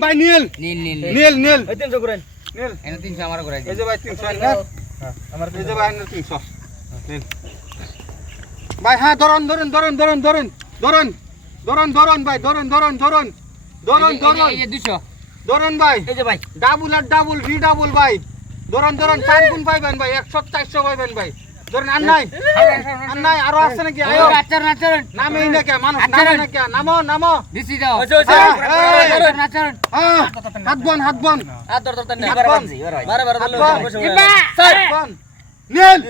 ভাই নীল নীল, নীল, নীল। নীল তিনশো করেন নীল এনে তিনশো ঘুরাই দিন। এই যে ভাই তিনশো না এই যে ভাই আইনের তিনশো নীল ভাই হ্যাঁ ধরুন ধরুন ধরুন ধরুন ধরুন ধরুন ধরুন ধরুন ভাই ধরুন ধরুন ধরুন ধরুন ধরুন দুশো। ধরুন ভাই এই যে ভাই ডাবল আর ডাবল ভি ডাবল ভাই ধরুন ধরুন চার গুণ পাইবেন ভাই একশো চারশো পাইবেন ভাই ধরুন আর নাই আর নাই আরও আছে নাকি আয়ো এই আচরণ, আচরণ। নামে না কে মানুষ আচ্ছা, নামে না কে নামো নামো দিছি দাও। ওইছে, ওইছে। হ্যাঁ, এই, আচরণ, আচরণ। হ্যাঁ, হাত বন হাত বন আর দর দর নেই বারে বারে বারে বারে হাত ধরলে বন। বসে ইবা। স্যার হাত বন নীল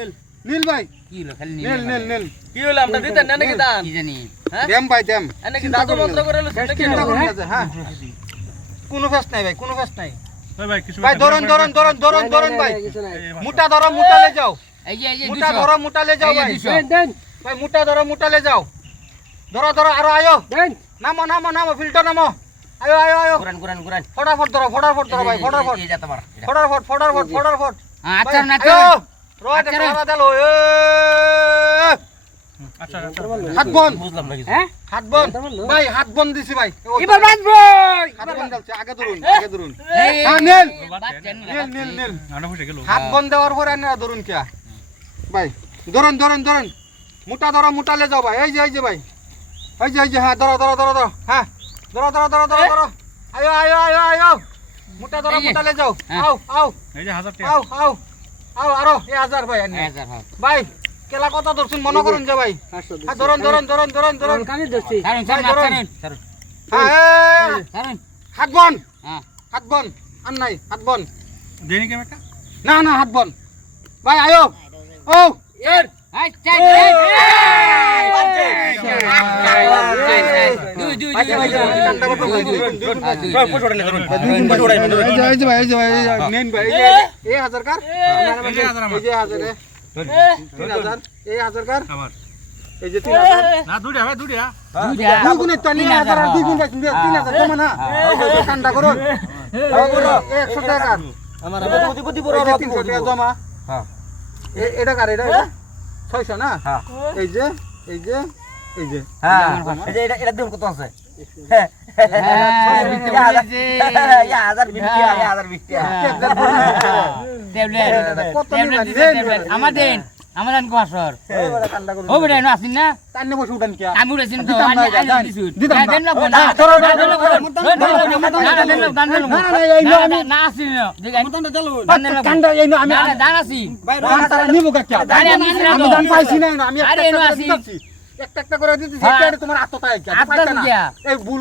নীল ভাই কি হলো, খালি নীল নীল নীল নীল কি হলো আমরা দিতেন না নাকি দান কি জানি? হ্যাঁ দেম ভাই দেম নাকি দাদু মন্ত্র করে হলো সেটা কি হ্যাঁ কোনো ফেস নাই ভাই কোনো ফেস নাই ভাই কিছু ভাই ধরুন ধরুন ধরুন ধরুন ধরুন ভাই। মোটা ধরো মোটা লে যাও। এই যে, এই মোটা ধরো মোটা লে যাও ভাই। ভাই মোটা ধরো মোটা লে যাও। ধরো ধরো আরও আয়ো। নামো নামো নামো ফিল্টার নামো। আয়ো আয়ো আয়ো। কুরান কুরান কুরান ফটাফট ধরো ফটাফট ধরো ভাই ফটাফট। এই যা তোমার ফটাফট ফটাফট ফটাফট। হ্যাঁ, আচরণ, ভাই, আচরণ। আয়ো। রয় আচ্ছা, রে। দেলো এ। আচ্ছা আচ্ছা হাত বন বুঝলাম না কিছু। হ্যাঁ? হাত বন ভাই হাত বন দিছি ভাই। ও, এবার বাঁচবো। হাত বন জ্বলছে আগে ধরুন আগে ধরুন। এই, এই, হ্যাঁ নীল। বাঁচছেন না, নীল নীল নীল। আনা হয়ে গেল। হাত বন দেওয়ার পরে আপনারা ধরুন কে ভাই ধরুন ধরুন ধরুন। মোটা ধরো মোটা লে যাও ভাই এই যে এই যে ভাই। এই যে এই যে হ্যাঁ ধরো ধরো ধরো ধরো। হ্যাঁ ধরো ধরো ধরো ধরো ধরো। আয়ো আয়ো আয়ো আয়ো। মোটা ধরো এই। মোটা লে যাও। হ্যাঁ। আও আও। এই যে হাজার টাকা আও আও। আও আরও। এ হাজার ভাই হ্যাঁ। ভাই কেলা কথা ধরছুন মনে করুন যে ভাই ধরুন ধরুন ধরুন ধরুন ধরুন কানে ধরছি হাত বন হাত বন আর নাই হাত বন না না হাত বন ভাই আয়ো ও এর হাজার কার হাজার হাজার তিন হাজার, এই হাজার কার? আমার এই যে তিন হাজার। না দুইটা ভাই দুইটা দুইটা। দুই গুণের তো নিয়ে হাজার আর দুই গুণ হ্যাঁ, তিন হাজার, কমান না? এই যে, এই যে, ঠান্ডা করুন। এই করুন, এই একশো টাকা আমার প্রতি বড় তিনশো টাকা জমা। হ্যাঁ। এ- এটা কার, এটা, এটা? ছয়শো না? হ্যাঁ। এই যে, এই যে, এই যে। হ্যাঁ এটা এটা দিন কত আছে হ্যাঁ হ্যাঁ, হাজার বিশ টাকা, হাজার বিশ টাকা। দেবলেন। দেবলেন আমার দেন আমার আনকো আসর। ও বেটা এনো আসিন না? তান্নে বসে উঠান কি? আমি উড়াইছিন তো আমি আইছি দিতাম দেন হ্যাঁ, না। না তোর না না না না না। আসিন না মতন দেলো কান্দা এনো আমি দান আসি। কান্দা নিমু কা কি? আমি দান পাইছি না আমি আরে এনো আসি। একটা একটা করে দিতেছি হ্যাঁ। তোমার আত্মতায় কি? আত্মতায় এই ভুল